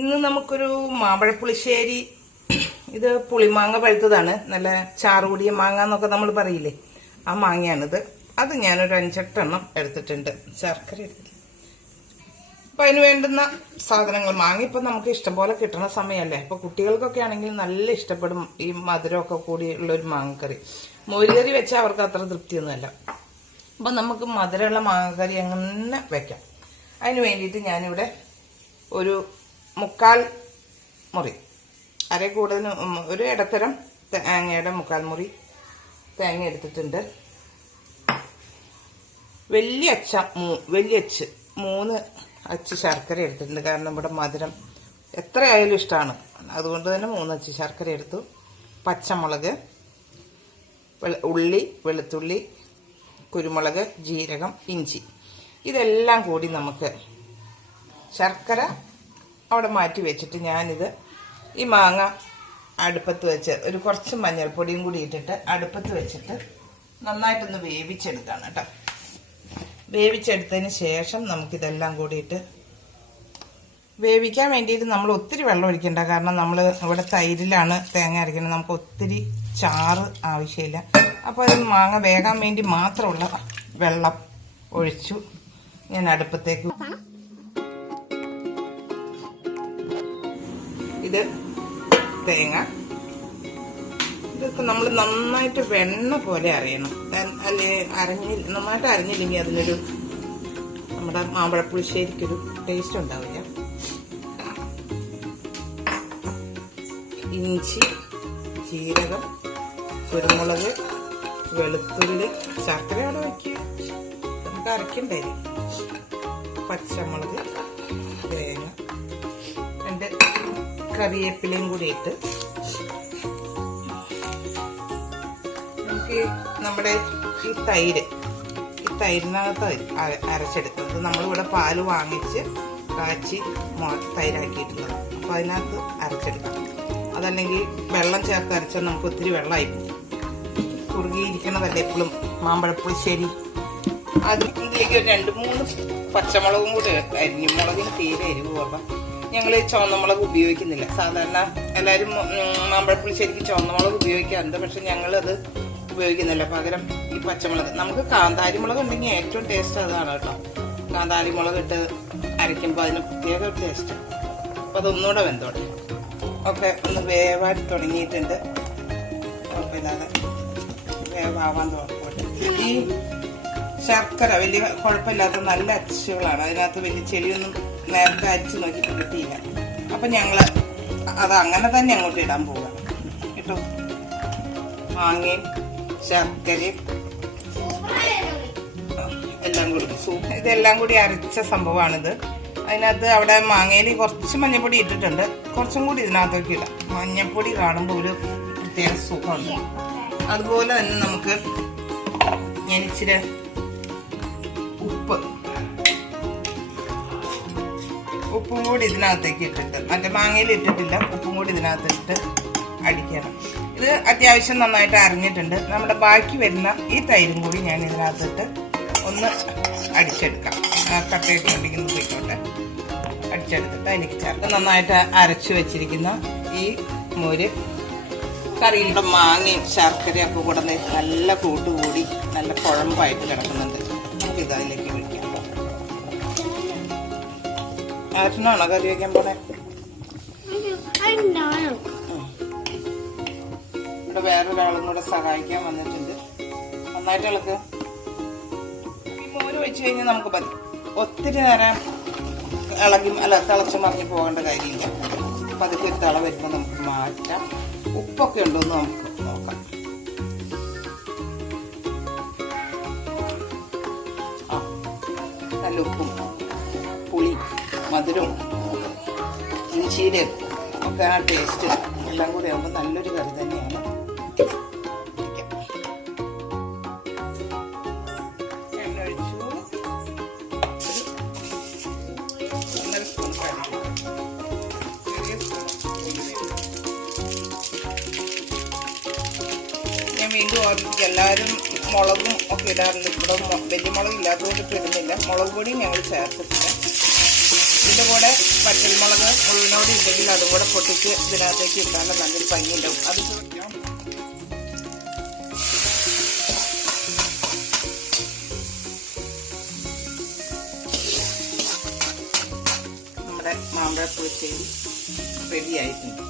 ഇന്ന് നമുക്കൊരു മാമ്പഴ പുളിശ്ശേരി. ഇത് പുളിമാങ്ങ പഴുത്തതാണ്, നല്ല ചാറുകൂടിയ മാങ്ങ എന്നൊക്കെ നമ്മൾ പറയില്ലേ, ആ മാങ്ങയാണിത്. അത് ഞാനൊരു 5-8 എണ്ണം എടുത്തിട്ടുണ്ട്. ശർക്കര എടുത്തില്ല. അപ്പം അതിന് വേണ്ടുന്ന സാധനങ്ങൾ, മാങ്ങ ഇപ്പം നമുക്ക് ഇഷ്ടംപോലെ കിട്ടുന്ന സമയമല്ലേ. അപ്പോൾ കുട്ടികൾക്കൊക്കെ ആണെങ്കിൽ നല്ല ഇഷ്ടപ്പെടും ഈ മധുരമൊക്കെ കൂടിയുള്ളൊരു മാങ്ങക്കറി. മോരുകറി വെച്ചാൽ അവർക്ക് അത്ര തൃപ്തിയൊന്നുമല്ല. അപ്പം നമുക്ക് മധുരമുള്ള മാങ്ങക്കറി അങ്ങനെ വെക്കാം. അതിന് വേണ്ടിയിട്ട് ഞാനിവിടെ ഒരു 1/4 മുറി, അര കൂടുതൽ, ഒരു ഇടത്തരം തേങ്ങയുടെ 1/4 മുറി തേങ്ങ എടുത്തിട്ടുണ്ട്. വലിയ അച്ച് 3 അച്ച് ശർക്കര എടുത്തിട്ടുണ്ട്. കാരണം ഇവിടെ മധുരം എത്രയായാലും ഇഷ്ടമാണ്, അതുകൊണ്ട് തന്നെ 3 അച്ച് ശർക്കര എടുത്തു. പച്ചമുളക്, ഉള്ളി, വെളുത്തുള്ളി, കുരുമുളക്, ജീരകം, ഇഞ്ചി, ഇതെല്ലാം കൂടി നമുക്ക് ശർക്കര അവിടെ മാറ്റി വെച്ചിട്ട് ഞാനിത് ഈ മാങ്ങ അടുപ്പത്ത് വെച്ച് ഒരു കുറച്ച് മഞ്ഞൾപ്പൊടിയും കൂടി ഇട്ടിട്ട് അടുപ്പത്ത് വെച്ചിട്ട് നന്നായിട്ടൊന്ന് വേവിച്ചെടുക്കുകയാണ് കേട്ടോ. വേവിച്ചെടുത്തതിന് ശേഷം നമുക്കിതെല്ലാം കൂടിയിട്ട് വേവിക്കാൻ വേണ്ടിയിട്ട് നമ്മൾ ഒത്തിരി വെള്ളം ഒഴിക്കണ്ട. കാരണം നമ്മൾ ഇവിടെ തൈരിലാണ് തേങ്ങ അരയ്ക്കുന്നത്, നമുക്ക് ഒത്തിരി ചാറ് ആവശ്യമില്ല. അപ്പോൾ അത് മാങ്ങ വേകാൻ വേണ്ടി മാത്രമുള്ള വെള്ളം ഒഴിച്ചു ഞാൻ അടുപ്പത്തേക്ക്. ഇത് തേങ്ങ, ഇതൊക്കെ നമ്മൾ നന്നായിട്ട് വെണ്ണ പോലെ അറിയണം. അല്ലെ നന്നായിട്ട് അരഞ്ഞില്ലെങ്കിൽ അതിനൊരു നമ്മുടെ മാമ്പഴപ്പുളിശ്ശേരിക്കൊരു ടേസ്റ്റ് ഉണ്ടാവില്ല. ഇഞ്ചി, ജീരകം, കുരുമുളക്, വെളുത്തുള്ളി, ശർക്കര അവിടെ വയ്ക്കുക, നമുക്ക് അരക്കണ്ടേ. പച്ചമുളക്, തേങ്ങ, 2 കറിവേപ്പിലയും കൂടി ഇട്ട് നമുക്ക് നമ്മുടെ ഈ തൈരിനകത്ത് അരച്ചെടുക്കുന്നത്. നമ്മളിവിടെ പാല് വാങ്ങിച്ച് കാച്ചി തൈരാക്കിയിട്ടുണ്ട്. അപ്പോൾ അതിനകത്ത് അരച്ചെടുക്കാം. അതല്ലെങ്കിൽ വെള്ളം ചേർത്ത് അരച്ചാൽ നമുക്ക് ഒത്തിരി വെള്ളമായി പോകും. കുറുകിയിരിക്കണതല്ലേ എപ്പോഴും മാമ്പഴപ്പുളിശ്ശേരി. അതിലേക്ക് 2-3 പച്ചമുളകും കൂടി അരിഞ്ഞു. മുളകിന് തീരെ എരിവ് പോകാം. ഞങ്ങൾ ചുവന്നമുളക് ഉപയോഗിക്കുന്നില്ല. സാധാരണ എല്ലാവരും മാമ്പഴപ്പുളിശ്ശേരിക്ക് ചുവന്നമുളക് ഉപയോഗിക്കാറുണ്ട്, പക്ഷെ ഞങ്ങളത് ഉപയോഗിക്കുന്നില്ല. പകരം ഈ പച്ചമുളക്, നമുക്ക് കാന്താരി മുളക് ഉണ്ടെങ്കിൽ ഏറ്റവും ടേസ്റ്റ് അതാണ് കേട്ടോ. കാന്താരി മുളക് ഇട്ട് അരയ്ക്കുമ്പോൾ അതിന് പ്രത്യേക ഒരു ടേസ്റ്റ്. അപ്പം അതൊന്നുകൂടെ വെന്തോട്ടെ. ഒക്കെ ഒന്ന് വേവാൻ തുടങ്ങിയിട്ടുണ്ട്. കുഴപ്പമില്ലാതെ വേവാൻ തുടങ്ങോട്ടെ. ഈ ശർക്കര വലിയ കുഴപ്പമില്ലാത്ത നല്ല അച്ചുകളാണ്. അതിനകത്ത് വലിയ ചെളിയൊന്നും നേരത്തെ അരിച്ച് നോക്കിയിട്ട് കിട്ടിയില്ല. അപ്പം ഞങ്ങൾ അത് അങ്ങനെ തന്നെ അങ്ങോട്ട് ഇടാൻ പോവുക കേട്ടോ. മാങ്ങയും ശർക്കരയും എല്ലാം കൂടി ഇതെല്ലാം കൂടി അരച്ച സംഭവമാണിത്. അതിനകത്ത് അവിടെ മാങ്ങയിൽ കുറച്ച് മഞ്ഞൾപ്പൊടി ഇട്ടിട്ടുണ്ട്, കുറച്ചും കൂടി ഇതിനകത്തേക്ക് ഇടാം. മഞ്ഞൾപ്പൊടി കാണുമ്പോൾ ഒരു പ്രത്യേക സുഖമുണ്ട്. അതുപോലെ തന്നെ നമുക്ക് ഞാൻ ഇച്ചിരി ഉപ്പും കൂടി ഇതിനകത്തേക്ക് ഇട്ടിട്ട്, മറ്റേ മാങ്ങയിൽ ഇട്ടിട്ടില്ല, ഉപ്പും കൂടി ഇതിനകത്തിട്ട് അടിക്കണം. ഇത് അത്യാവശ്യം നന്നായിട്ട് അരിഞ്ഞിട്ടുണ്ട്. നമ്മുടെ ബാക്കി വരുന്ന ഈ തൈരും കൂടി ഞാൻ ഇതിനകത്തിട്ട് ഒന്ന് അടിച്ചെടുക്കാം. കട്ടയിട്ടുണ്ടെങ്കിൽ പോയിക്കോട്ടെ. അടിച്ചെടുത്തിട്ട് അതിലേക്ക് ചേർത്ത് നന്നായിട്ട് അരച്ചു വെച്ചിരിക്കുന്ന ഈ മോര് കറിയിലൂടെ മാങ്ങയും ശർക്കരയൊക്കെ കൂടെ നല്ല കൂട്ടുകൂടി നല്ല കുഴമ്പായിട്ട് കിടക്കുന്നുണ്ട്. നമുക്കിത് അതിലേക്ക് ഒഴിക്കാം. ആറ്റിനാണോ കറി വയ്ക്കാൻ പോണേ? ഇവിടെ വേറൊരാളും കൂടെ സഹായിക്കാൻ വന്നിട്ടുണ്ട്. നന്നായിട്ട് ഇളക്ക്. ഈ മോര് ഒഴിച്ചു കഴിഞ്ഞാൽ നമുക്ക് മതി. ഒത്തിരി നേരം തിളച്ച് മറിഞ്ഞ് പോകേണ്ട കാര്യമില്ല. അപ്പം അതൊക്കെ ഒരു തിള വരുമ്പോൾ നമുക്ക് മാറ്റാം. ഉപ്പൊക്കെ ഉണ്ടോയെന്ന് നമുക്ക് നോക്കാം. നല്ല ഉപ്പും പുളി മധുരവും ഇഞ്ചിയുടെ ഒക്കെ ആ ടേസ്റ്റ് എല്ലാം കൂടി ആകുമ്പോൾ നല്ലൊരു കറി തന്നെയാണ്. ഞാൻ വീണ്ടും ഓർമ്മിക്കും, എല്ലാവരും മുളകും ഒക്കെ ഇടാറുണ്ട്. ഇവിടെ വലിയ മുളക് ഇല്ലാത്തതുകൊണ്ട് ഇടുന്നില്ല. മുളക് പൊടിയും ഞങ്ങൾ ചേർത്തിട്ടില്ല. ഇതിൻ്റെ കൂടെ പച്ചമുളക് മുഴുവനോടെ ഉണ്ടെങ്കിൽ അതും കൂടെ പൊട്ടിച്ച് ഇതിനകത്തേക്ക് ഇട്ടാലും നല്ലൊരു ഭംഗിയുണ്ടാവും. അത് നമ്മുടെ മാമ്പഴ പുളിശ്ശേരി റെഡി ആയിട്ടുണ്ട്.